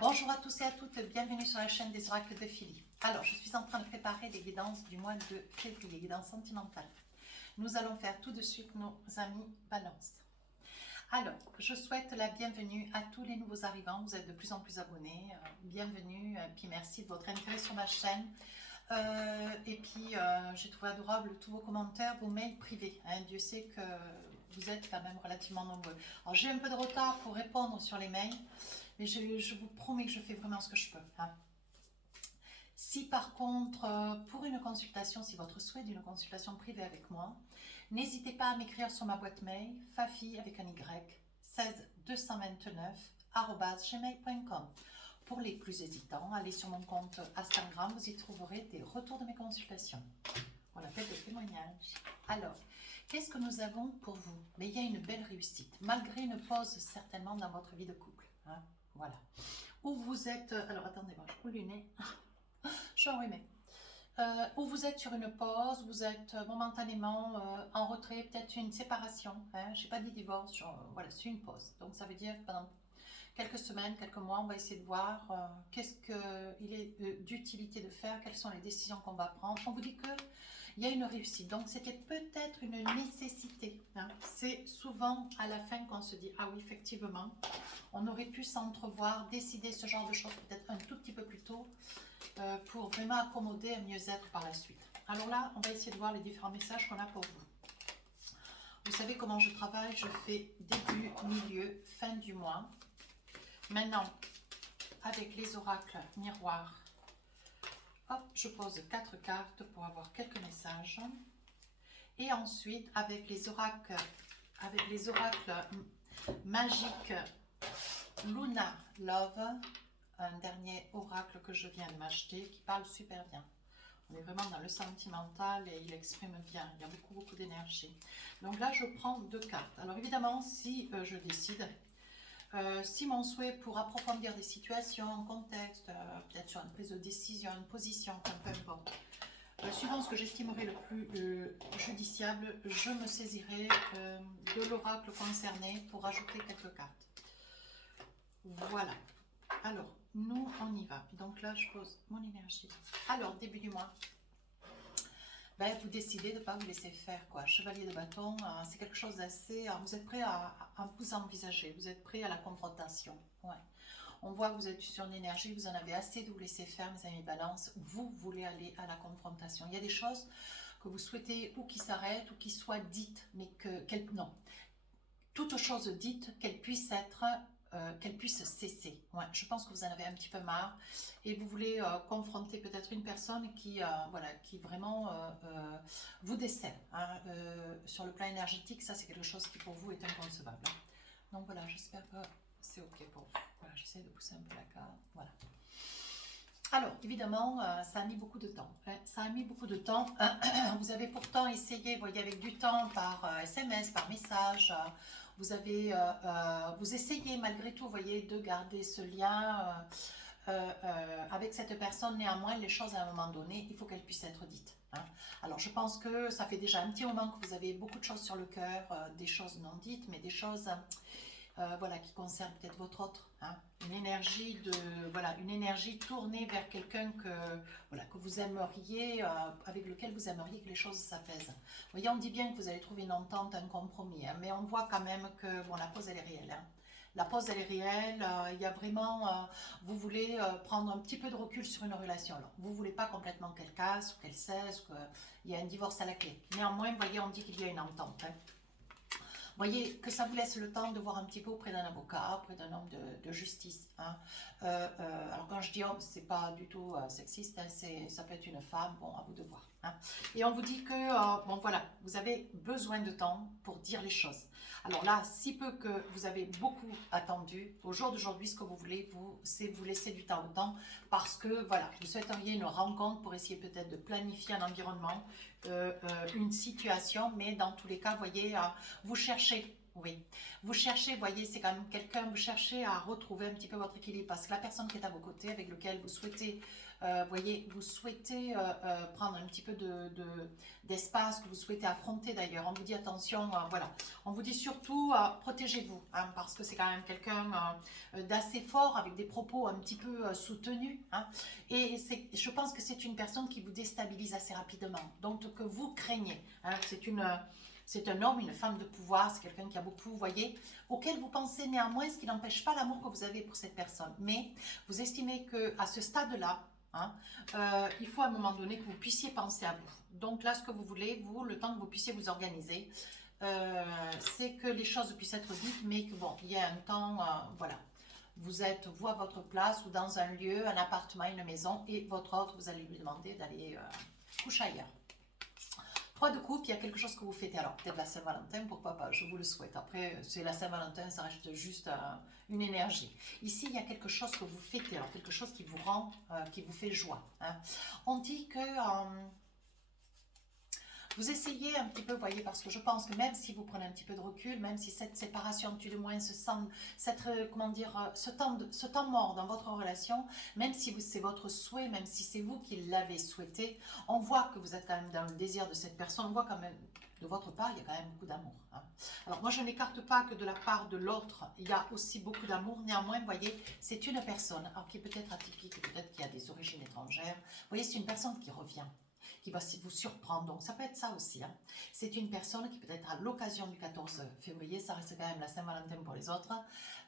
Bonjour à tous et à toutes, bienvenue sur la chaîne des oracles de Philly. Alors, je suis en train de préparer les guidances du mois de février, guidances sentimentales. Nous allons faire tout de suite nos amis Balance. Alors, je souhaite la bienvenue à tous les nouveaux arrivants, vous êtes de plus en plus abonnés, bienvenue, puis merci de votre intérêt sur ma chaîne. Et puis, j'ai trouvé adorable tous vos commentaires, vos mails privés. Dieu sait que vous êtes quand même relativement nombreux. Alors, j'ai un peu de retard pour répondre sur les mails, mais je vous promets que je fais vraiment ce que je peux. Si par contre, pour une consultation, si votre souhait d'une consultation privée avec moi, n'hésitez pas à m'écrire sur ma boîte mail, fafi avec un y, 16229@gmail.com. Pour les plus hésitants, allez sur mon compte Instagram, vous y trouverez des retours de mes consultations. On appelle des témoignages. Alors, qu'est-ce que nous avons pour vous? Mais il y a une belle réussite, malgré une pause certainement dans votre vie de couple. Voilà. Où vous êtes... Alors, attendez-moi, je roule le nez. Je suis enrhumée. Où vous êtes sur une pause, vous êtes momentanément en retrait, peut-être une séparation. Je n'ai pas dit divorce, voilà, c'est une pause. Donc, ça veut dire que pendant quelques semaines, quelques mois, on va essayer de voir qu'est-ce qu'il est d'utilité de faire, quelles sont les décisions qu'on va prendre. On vous dit qu'il y a une réussite, donc c'était peut-être une nécessité. C'est souvent à la fin qu'on se dit « Ah oui, effectivement, on aurait pu s'entrevoir, décider ce genre de choses peut-être un tout petit peu plus tôt pour vraiment accommoder un mieux-être par la suite. » Alors là, on va essayer de voir les différents messages qu'on a pour vous. Vous savez comment je travaille, je fais début, milieu, fin du mois. Maintenant, avec les oracles miroirs, hop, je pose 4 cartes pour avoir quelques messages. Et ensuite, avec les oracles magiques Luna Love, un dernier oracle que je viens de m'acheter qui parle super bien. On est vraiment dans le sentimental et il exprime bien, il y a beaucoup d'énergie. Donc là, je prends 2 cartes. Alors évidemment, si je décide... si mon souhait pour approfondir des situations, un contexte, peut-être sur une prise de décision, une position, enfin, peu importe, suivant ce que j'estimerais le plus judiciable, je me saisirai de l'oracle concerné pour ajouter quelques cartes. Voilà. Alors, nous, on y va. Donc là, je pose mon énergie. Alors, début du mois. Vous décidez de ne pas vous laisser faire, quoi. Chevalier de bâton, c'est quelque chose d'assez... Vous êtes prêt à vous envisager, vous êtes prêt à la confrontation. Ouais. On voit que vous êtes sur une énergie, vous en avez assez de vous laisser faire, mes amis Balance. Vous voulez aller à la confrontation. Il y a des choses que vous souhaitez ou qui s'arrêtent ou qui soient dites, mais non. Toute chose dite, qu'elle puisse être... qu'elle puisse cesser. Ouais, je pense que vous en avez un petit peu marre et vous voulez confronter peut-être une personne qui, voilà, qui vraiment vous dessert. Sur le plan énergétique, ça c'est quelque chose qui pour vous est inconcevable. Donc voilà, j'espère que c'est ok pour vous. Voilà, j'essaie de pousser un peu la carte. Voilà. Alors, évidemment, ça a mis beaucoup de temps. Ça a mis beaucoup de temps. Vous avez pourtant essayé, vous voyez, avec du temps, par SMS, par message. Vous essayez malgré tout, vous voyez, de garder ce lien avec cette personne. Néanmoins, les choses, à un moment donné, il faut qu'elles puissent être dites. Alors, je pense que ça fait déjà un petit moment que vous avez beaucoup de choses sur le cœur, des choses non dites, mais des choses... voilà, qui concerne peut-être votre autre, une énergie une énergie tournée vers quelqu'un que vous aimeriez, avec lequel vous aimeriez que les choses s'apaisent. Vous voyez, on dit bien que vous allez trouver une entente, un compromis, mais on voit quand même que la pause elle est réelle. La pause elle est réelle, il y a vraiment, vous voulez prendre un petit peu de recul sur une relation. Alors, vous ne voulez pas complètement qu'elle casse ou qu'elle cesse, qu'il y a un divorce à la clé. Néanmoins, vous voyez, on dit qu'il y a une entente. Voyez que ça vous laisse le temps de voir un petit peu auprès d'un avocat, auprès d'un homme de justice. Alors quand je dis homme, c'est pas du tout sexiste, ça peut être une femme, bon, à vous de voir. Et on vous dit que, bon voilà, vous avez besoin de temps pour dire les choses. Alors là, si peu que vous avez beaucoup attendu, au jour d'aujourd'hui, ce que vous voulez, c'est vous laisser du temps au temps, parce que voilà, vous souhaiteriez une rencontre pour essayer peut-être de planifier un environnement, une situation, mais dans tous les cas, vous voyez, vous cherchez oui. Vous cherchez, voyez, c'est quand même quelqu'un, vous cherchez à retrouver un petit peu votre équilibre parce que la personne qui est à vos côtés, avec lequel vous souhaitez, voyez, vous souhaitez prendre un petit peu d'espace, que vous souhaitez affronter d'ailleurs. On vous dit attention, voilà. On vous dit surtout, protégez-vous, hein, parce que c'est quand même quelqu'un d'assez fort, avec des propos un petit peu soutenus, hein, et je pense que c'est une personne qui vous déstabilise assez rapidement, donc que vous craignez, hein, c'est un homme, une femme de pouvoir, c'est quelqu'un qui a beaucoup, vous voyez, auquel vous pensez néanmoins, ce qui n'empêche pas l'amour que vous avez pour cette personne. Mais vous estimez qu'à ce stade-là, hein, il faut à un moment donné que vous puissiez penser à vous. Donc là, ce que vous voulez, vous, le temps que vous puissiez vous organiser, c'est que les choses puissent être dites, mais que bon, il y a un temps, voilà. Vous êtes, vous, à votre place ou dans un lieu, un appartement, une maison, et votre autre, vous allez lui demander d'aller coucher ailleurs. 3 de coupe, il y a quelque chose que vous fêtez. Alors, peut-être la Saint-Valentin, pourquoi pas, je vous le souhaite. Après, c'est la Saint-Valentin, ça reste juste une énergie. Ici, il y a quelque chose que vous fêtez, alors quelque chose qui vous rend, qui vous fait joie, hein. On dit que vous essayez un petit peu, vous voyez, parce que je pense que même si vous prenez un petit peu de recul, même si cette séparation tue de moins comment dire, ce temps mort dans votre relation, même si c'est votre souhait, même si c'est vous qui l'avez souhaité, on voit que vous êtes quand même dans le désir de cette personne, on voit quand même, de votre part, il y a quand même beaucoup d'amour, hein. Alors moi, je n'écarte pas que de la part de l'autre, il y a aussi beaucoup d'amour. Néanmoins, vous voyez, c'est une personne, alors qui est peut-être atypique, peut-être qui a des origines étrangères. Vous voyez, c'est une personne qui revient, qui va vous surprendre. Donc, ça peut être ça aussi, hein. C'est une personne qui peut-être à l'occasion du 14 février, ça reste quand même la Saint-Valentin pour les autres,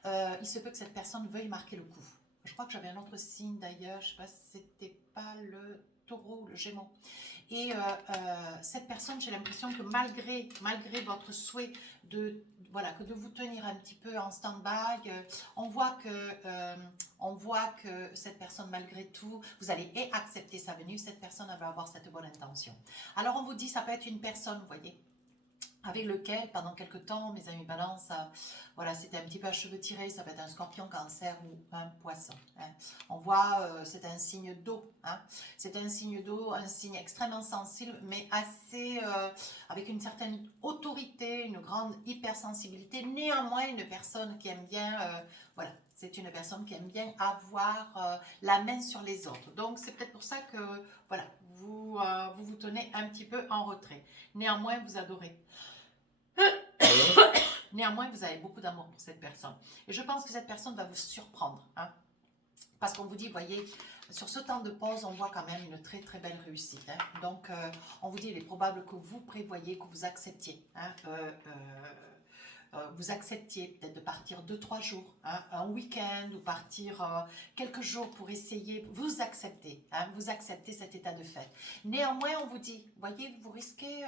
il se peut que cette personne veuille marquer le coup. Je crois que j'avais un autre signe d'ailleurs, je ne sais pas si c'était pas le taureau ou le gémeau. Et cette personne, j'ai l'impression que malgré votre souhait de, voilà, que de vous tenir un petit peu en stand-by, on voit que cette personne, malgré tout, vous allez accepter sa venue, cette personne elle va avoir cette bonne intention. Alors on vous dit, ça peut être une personne, vous voyez, avec lequel, pendant quelques temps, mes amis balance, voilà, c'était un petit peu à cheveux tirés, ça peut être un scorpion, cancer ou un poisson, hein. On voit, c'est un signe d'eau, hein. C'est un signe d'eau, un signe extrêmement sensible, mais assez, avec une certaine autorité, une grande hypersensibilité, néanmoins une personne qui aime bien, voilà, c'est une personne qui aime bien avoir la main sur les autres. Donc c'est peut-être pour ça que, voilà, vous tenez un petit peu en retrait. Néanmoins, vous adorez. Néanmoins, vous avez beaucoup d'amour pour cette personne. Et je pense que cette personne va vous surprendre, hein, parce qu'on vous dit, voyez, sur ce temps de pause, on voit quand même une très très belle réussite, hein. Donc, on vous dit, il est probable que vous prévoyez, que vous acceptiez, hein, vous acceptiez peut-être de partir 2-3 jours, hein, un week-end ou partir quelques jours pour essayer, vous acceptez, hein, vous acceptez cet état de fait. Néanmoins, on vous dit, voyez, vous risquez,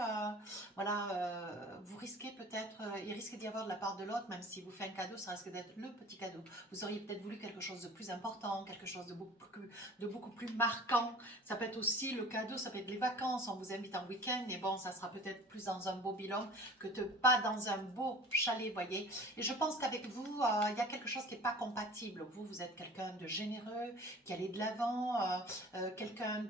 vous risquez peut-être, il risque d'y avoir de la part de l'autre, même si vous faites un cadeau, ça risque d'être le petit cadeau. Vous auriez peut-être voulu quelque chose de plus important, quelque chose de beaucoup plus marquant. Ça peut être aussi le cadeau, ça peut être les vacances, on vous invite en week-end, mais bon, ça sera peut-être plus dans un beau bilan que pas dans un beau chalet, voyez. Et je pense qu'avec vous, il y a quelque chose qui n'est pas compatible. Vous êtes quelqu'un de généreux, qui allait de l'avant, quelqu'un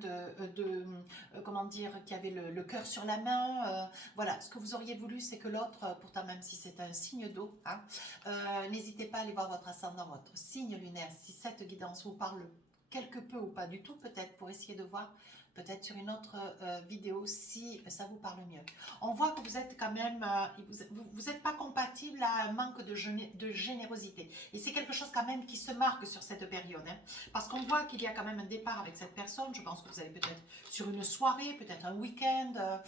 comment dire, qui avait le cœur sur la main. Voilà, ce que vous auriez voulu, c'est que l'autre, pourtant même si c'est un signe d'eau, hein, n'hésitez pas à aller voir votre ascendant, votre signe lunaire, si cette guidance vous parle quelque peu ou pas du tout, peut-être pour essayer de voir, peut-être sur une autre vidéo, si ça vous parle mieux. On voit que vous êtes quand même, vous n'êtes pas compatible à un manque de générosité. Et c'est quelque chose quand même qui se marque sur cette période, hein, parce qu'on voit qu'il y a quand même un départ avec cette personne. Je pense que vous allez peut-être sur une soirée, peut-être un week-end,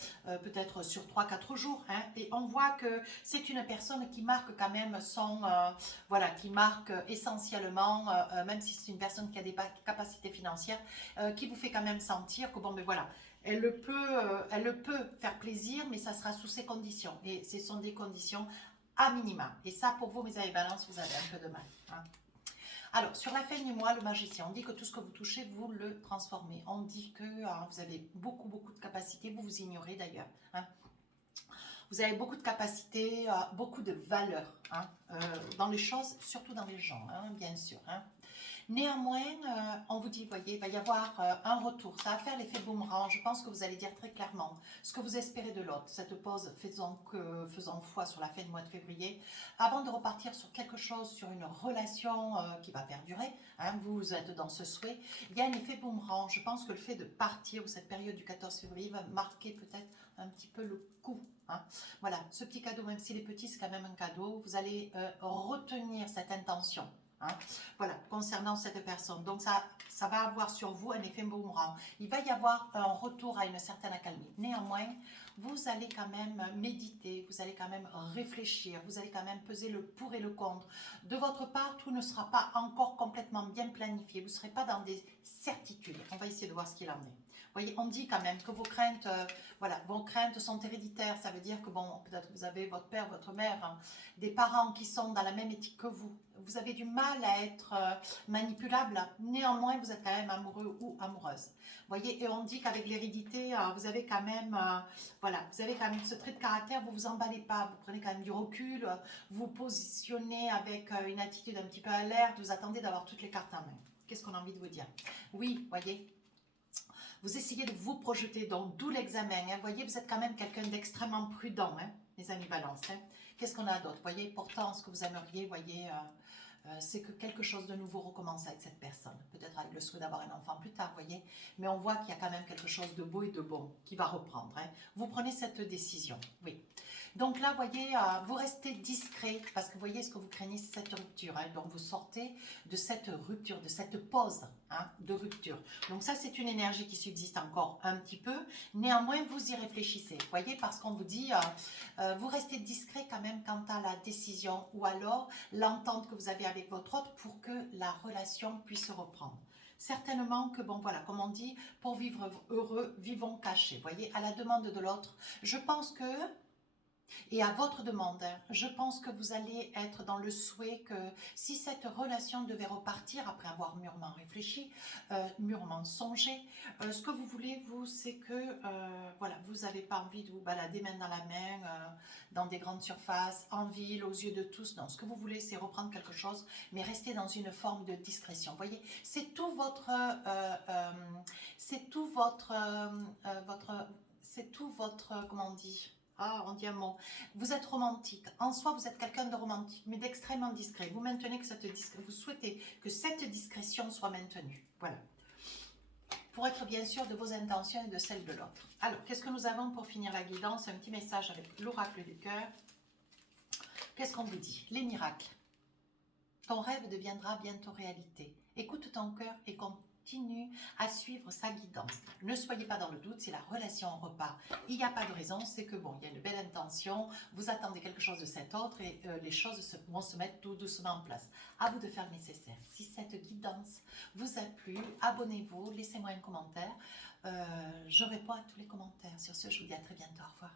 peut-être sur 3-4 jours, hein, et on voit que c'est une personne qui marque quand même voilà, qui marque essentiellement, même si c'est une personne qui a des capacités financières, qui vous fait quand même sentir que bon, mais voilà, elle le peut faire plaisir, mais ça sera sous ces conditions. Et ce sont des conditions à minima. Et ça, pour vous, mes amis balance, vous avez un peu de mal, hein. Alors, sur la fin du mois, le magicien, on dit que tout ce que vous touchez, vous le transformez. On dit que vous avez beaucoup de capacités, vous ignorez d'ailleurs, hein. Vous avez beaucoup de capacités, beaucoup de valeur, hein, dans les choses, surtout dans les gens, hein, bien sûr, hein. Néanmoins, on vous dit, voyez, il va y avoir un retour. Ça va faire l'effet boomerang. Je pense que vous allez dire très clairement ce que vous espérez de l'autre. Cette pause faisant foi sur la fin du mois de février, avant de repartir sur quelque chose, sur une relation qui va perdurer. Hein, vous êtes dans ce souhait. Il y a un effet boomerang. Je pense que le fait de partir, ou cette période du 14 février, va marquer peut-être un petit peu le coup. Hein. Voilà, ce petit cadeau, même s'il est petit, c'est quand même un cadeau. Vous allez retenir cette intention. Hein. Voilà, concernant cette personne. Donc, ça va avoir sur vous un effet boomerang. Il va y avoir un retour à une certaine accalmie. Néanmoins, vous allez quand même méditer, vous allez quand même réfléchir, vous allez quand même peser le pour et le contre. De votre part, tout ne sera pas encore complètement bien planifié. Vous ne serez pas dans des certitudes. On va essayer de voir ce qu'il en est. Vous voyez, on dit quand même que vos craintes, voilà, vos craintes sont héréditaires. Ça veut dire que, bon, peut-être que vous avez votre père, votre mère, hein, des parents qui sont dans la même éthique que vous. Vous avez du mal à être manipulable. Néanmoins, vous êtes quand même amoureux ou amoureuse. Vous voyez, et on dit qu'avec l'hérédité, vous avez quand même, voilà, vous avez quand même ce trait de caractère, vous vous emballez pas, vous prenez quand même du recul, vous positionnez avec une attitude un petit peu alerte, vous attendez d'avoir toutes les cartes en main. Qu'est-ce qu'on a envie de vous dire? Oui, voyez, vous essayez de vous projeter, donc d'où l'examen. Hein. Vous voyez, vous êtes quand même quelqu'un d'extrêmement prudent, hein, les amis Balance. Hein. Qu'est-ce qu'on a d'autre? Vous voyez, pourtant, ce que vous aimeriez, voyez, c'est que quelque chose de nouveau recommence avec cette personne. Peut-être avec le souhait d'avoir un enfant plus tard, vous voyez. Mais on voit qu'il y a quand même quelque chose de beau et de bon qui va reprendre. Hein. Vous prenez cette décision, oui. Donc là, vous voyez, vous restez discret parce que vous voyez ce que vous craignez, c'est cette rupture. Hein. Donc vous sortez de cette rupture, de cette pause hein, de rupture. Donc ça, c'est une énergie qui subsiste encore un petit peu. Néanmoins, vous y réfléchissez. Vous voyez, parce qu'on vous dit, vous restez discret quand même quant à la décision ou alors l'entente que vous avez avec votre autre pour que la relation puisse reprendre. Certainement que, bon voilà, comme on dit, pour vivre heureux, vivons cachés. Vous voyez, à la demande de l'autre, je pense que... Et à votre demande, je pense que vous allez être dans le souhait que si cette relation devait repartir après avoir mûrement réfléchi, mûrement songé, ce que vous voulez, vous, c'est que voilà, vous n'avez pas envie de vous balader main dans la main dans des grandes surfaces, en ville, aux yeux de tous. Non, ce que vous voulez, c'est reprendre quelque chose, mais rester dans une forme de discrétion. Vous voyez, c'est tout votre... comment on dit ? Ah, on dit un mot. Vous êtes romantique. En soi, vous êtes quelqu'un de romantique, mais d'extrêmement discret. Vous maintenez que vous souhaitez que cette discrétion soit maintenue. Voilà. Pour être bien sûr de vos intentions et de celles de l'autre. Alors, qu'est-ce que nous avons pour finir la guidance? Un petit message avec l'oracle du cœur. Qu'est-ce qu'on vous dit? Les miracles. Ton rêve deviendra bientôt réalité. Écoute ton cœur et continue à suivre sa guidance. Ne soyez pas dans le doute, si la relation repart, il n'y a pas de raison, c'est que bon, il y a une belle intention, vous attendez quelque chose de cet autre et les choses vont se mettre tout doucement en place. À vous de faire le nécessaire. Si cette guidance vous a plu, abonnez-vous, laissez-moi un commentaire. Je réponds à tous les commentaires. Sur ce, je vous dis à très bientôt. Au revoir.